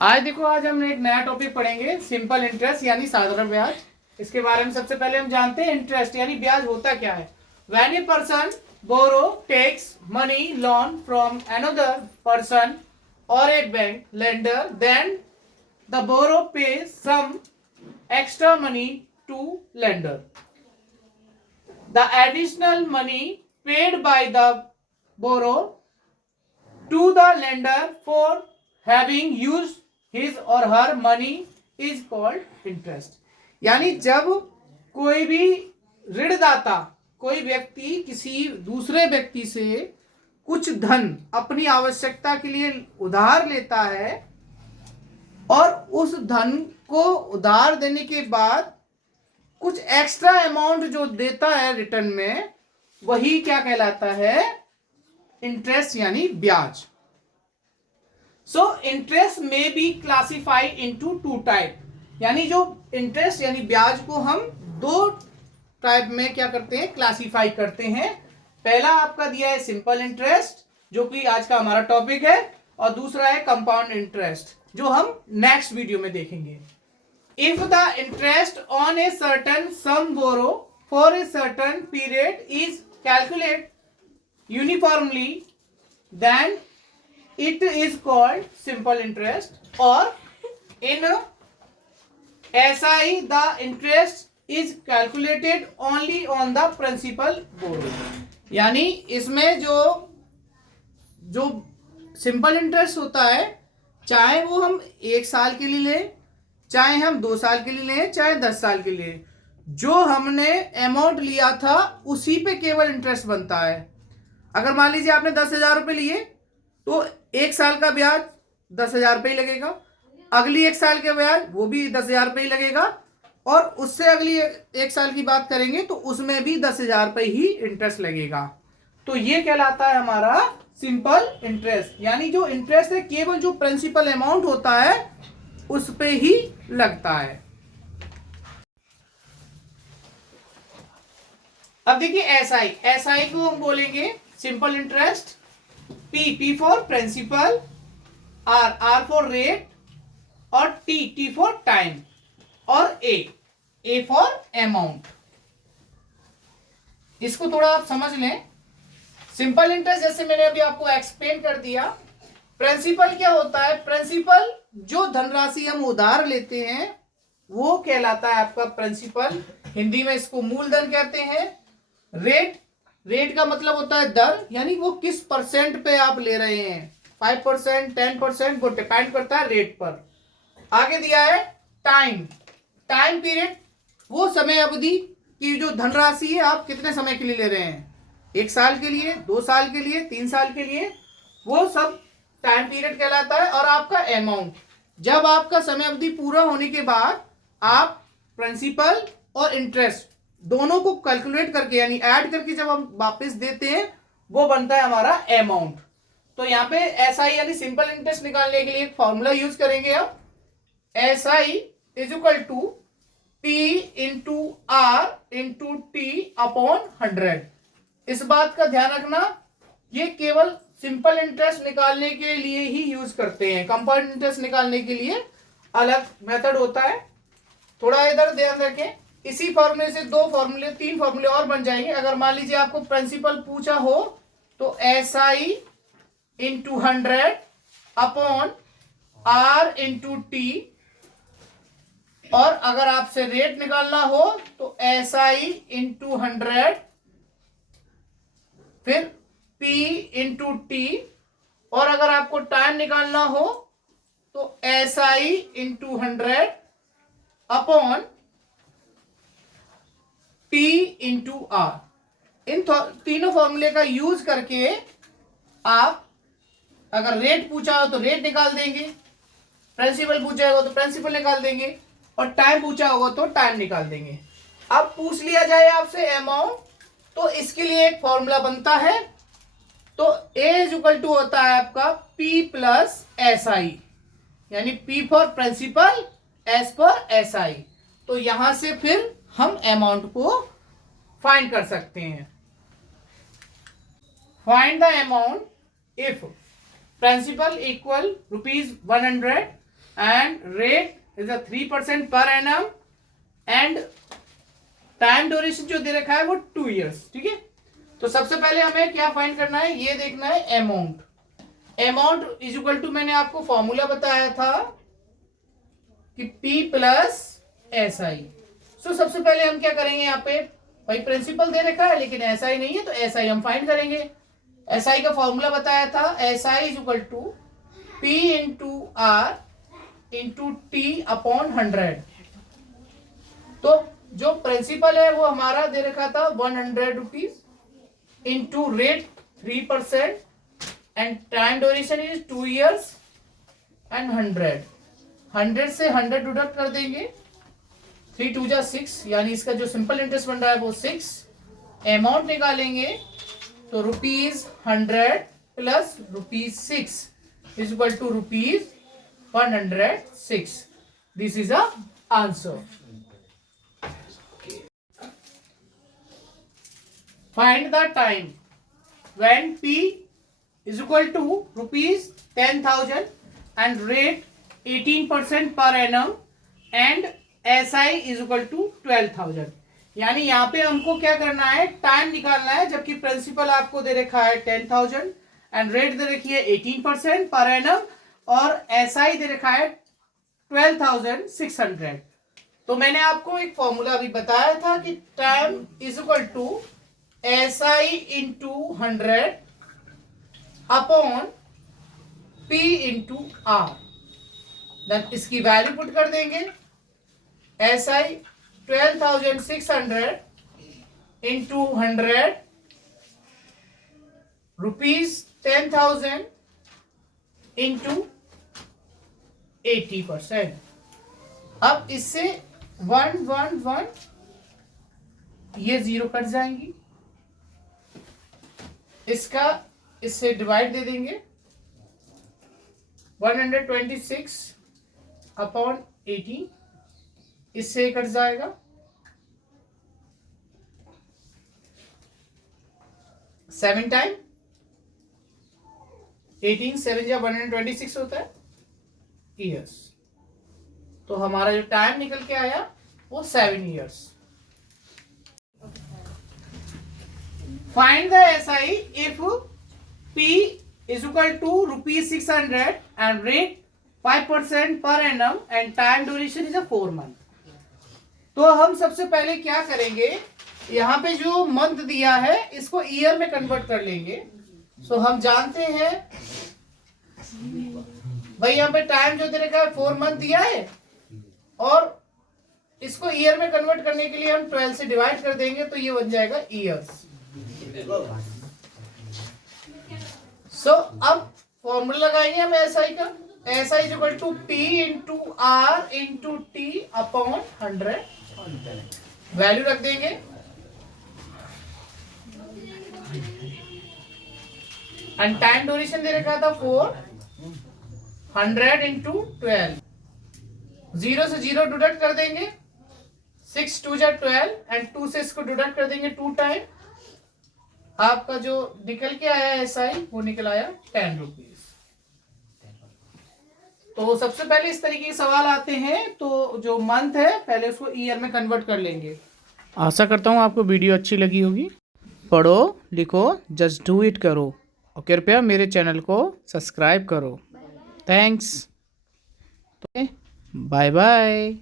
आज हम एक नया टॉपिक पढ़ेंगे, सिंपल इंटरेस्ट यानी साधारण ब्याज। इसके बारे में सबसे पहले हम जानते हैं इंटरेस्ट यानी ब्याज होता क्या है। When a person borrow takes money loan from another person और a bank lender, then the borrow pay some extra money to lender. The additional money paid by the borrower to the lender for having used his or her money is called interest. यानी जब कोई भी ऋणदाता, कोई व्यक्ति किसी दूसरे व्यक्ति से कुछ धन अपनी आवश्यकता के लिए उधार लेता है और उस धन को उधार देने के बाद कुछ एक्स्ट्रा अमाउंट जो देता है रिटर्न में, वही क्या कहलाता है? इंटरेस्ट यानी ब्याज। सो इंटरेस्ट में be classified into two type, यानी जो इंटरेस्ट यानी ब्याज को हम दो टाइप में क्या करते हैं? क्लासिफाई करते हैं। पहला आपका दिया है सिंपल इंटरेस्ट, जो कि आज का हमारा टॉपिक है, और दूसरा है कंपाउंड इंटरेस्ट, जो हम नेक्स्ट वीडियो में देखेंगे। If the interest on a certain sum borrow for a certain period is calculate uniformly, then it is called simple interest. और in SI the interest is calculated only on the principal borrow, यानी इसमें जो simple interest होता है, चाहे वो हम 1 साल के लिए लें, चाहे हम 2 साल के लिए लें, चाहे 10 साल के लिए, जो हमने अमाउंट लिया था उसी पे केवल इंटरेस्ट बनता है। अगर मान लीजिए आपने 10,000 रुपये लिए तो 1 साल का ब्याज 10,000 रुपये ही लगेगा, अगली 1 साल का ब्याज वो भी 10,000 रुपये ही लगेगा, और उससे अगली 1 साल की बात करेंगे तो उसमें भी 10,000 रुपये ही इंटरेस्ट लगेगा। तो ये कहलाता है हमारा सिंपल इंटरेस्ट, यानी जो इंटरेस्ट है केवल जो प्रिंसिपल अमाउंट होता है उस पे ही लगता है। अब देखिए एसआई को हम बोलेंगे simple interest, P for principal, R for rate, और टी फॉर टाइम, और ए फॉर अमाउंट। इसको थोड़ा आप समझ लें। सिंपल इंटरेस्ट जैसे मैंने अभी आपको एक्सप्लेन कर दिया। प्रिंसिपल क्या होता है? प्रिंसिपल जो धनराशि हम उधार लेते हैं वो कहलाता है आपका प्रिंसिपल, हिंदी में इसको मूलधन कहते हैं। रेट का मतलब होता है दर, यानी वो किस परसेंट पे आप ले रहे हैं, 5%, 10%, वो डिपेंड करता है रेट पर। आगे दिया है टाइम पीरियड, वो समय अवधि की जो धनराशि है आप कितने समय के लिए ले रहे हैं, 1 साल के लिए, 2 साल के लिए, 3 साल के लिए, वो सब टाइम पीरियड कहलाता है। और आपका अमाउंट, जब आपका समय अवधि पूरा होने के बाद आप प्रिंसिपल और इंटरेस्ट दोनों को कैलकुलेट करके यानी ऐड करके जब हम वापस देते हैं, वो बनता है हमारा अमाउंट। तो यहाँ पे एसआई यानी सिंपल इंटरेस्ट निकालने के लिए एक फॉर्मूला यूज करेंगे आप। SI is equal to P into R into T upon 100। इस बात का ध्यान रखना, ये केवल सिंपल इंटरेस्ट निकालने के लिए ही यूज करते हैं, कंपाउंड इंटरेस्ट निकालने के लिए अलग मेथड होता है। थोड़ा इधर ध्यान रखें। इसी फॉर्मूले से 3 फॉर्मूले और बन जाएंगे। अगर मान लीजिए आपको प्रिंसिपल पूछा हो तो SI into 100 upon R into T, और अगर आपसे रेट निकालना हो तो SI इंटू 100 फिर P इंटू टी, और अगर आपको टाइम निकालना हो तो SI into 100 upon T into R. इन तीनों फॉर्मूले का यूज करके आप अगर रेट पूछा हो तो रेट निकाल देंगे, प्रिंसिपल पूछा होगा तो प्रिंसिपल निकाल देंगे, और टाइम पूछा होगा तो टाइम निकाल देंगे। अब पूछ लिया जाए आपसे अमाउंट, तो इसके लिए एक फॉर्मूला बनता है। तो A इज इक्वल टू होता है आपका P प्लस SI, यानी P for principal, S for SI। तो यहां से फिर हम अमाउंट को फाइंड कर सकते हैं। Find the amount if principal equal rupees 100 and rate is a 3% per annum and time duration जो दे रखा है वो 2 years। ठीक है, तो सबसे पहले हमें क्या फाइंड करना है, ये देखना है अमाउंट इज इक्वल टू, मैंने आपको फॉर्मूला बताया था कि P प्लस SI। सो सबसे पहले हम क्या करेंगे, यहाँ पे भाई प्रिंसिपल दे रखा है लेकिन SI नहीं है, तो SI हम फाइंड करेंगे। SI का फॉर्मूला बताया था, SI is equal to P into R into T upon 100। तो जो प्रिंसिपल है वो हमारा दे रखा था 100 rupees into rate 3% and time duration is 2 years and 100 से 100 डिडक्ट कर देंगे, 3 2 जा 6, यानी इसका जो सिंपल इंटरेस्ट बन रहा है वो 6। अमाउंट निकालेंगे तो ₹100 plus ₹6 is equal to ₹106। This is a answer. Find the time when P is equal to ₹10,000 and rate 18% per annum and SI is equal to 12,000। यानी यहाँ पे हमको क्या करना है, टाइम निकालना है, जबकि प्रिंसिपल आपको दे रखा है 10,000 एंड रेट दे रखी है 18% पर एनम और SI दे रखा है 12,600। तो मैंने आपको एक फॉर्मूला अभी बताया था कि time is equal to SI into 100 upon P into R। Then इसकी वैल्यू पुट कर देंगे, SI 12,600 इंटू 100 ₹10,000 इंटू 80%। अब इससे 1 1 1 ये 0 कट जाएंगी, इसका इससे डिवाइड दे देंगे, 126 अपॉन 80 इससे कट जाएगा, 7 टाइम 18 7 या 126 होता है ईयर्स। तो हमारा जो टाइम निकल के आया वो 7 years। Find the SI if P is equal to ₹600 and rate 5% per annum and time duration is a 4 month। तो हम सबसे पहले क्या करेंगे, यहाँ पे जो मंथ दिया है इसको ईयर में कन्वर्ट कर लेंगे। सो हम जानते हैं भाई यहाँ पे टाइम जो दे रखा है 4 मंथ दिया है और इसको ईयर में कन्वर्ट करने के लिए हम 12 से डिवाइड कर देंगे, तो ये बन जाएगा ईयर्स। सो अब फॉर्मूला लगाएंगे हम SI का, SI is equal to P into R into T upon 100। Value रख देंगे, एंड टाइम ड्यूरेशन दे रखा था 4, 100 इंटू 12, 0 से 0 डिडक्ट कर देंगे, 6 2 जा 12 एंड 2 से इसको डिडक्ट कर देंगे 2 टाइम। आपका जो निकल के आया SI वो निकल आया 10 रुपीज। तो सबसे पहले इस तरीके के सवाल आते हैं, तो जो मंथ है पहले उसको ईयर में कन्वर्ट कर लेंगे। आशा करता हूँ आपको वीडियो अच्छी लगी होगी। पढ़ो लिखो जस्ट डू इट करो और कृपया मेरे चैनल को सब्सक्राइब करो। Thanks, bye bye.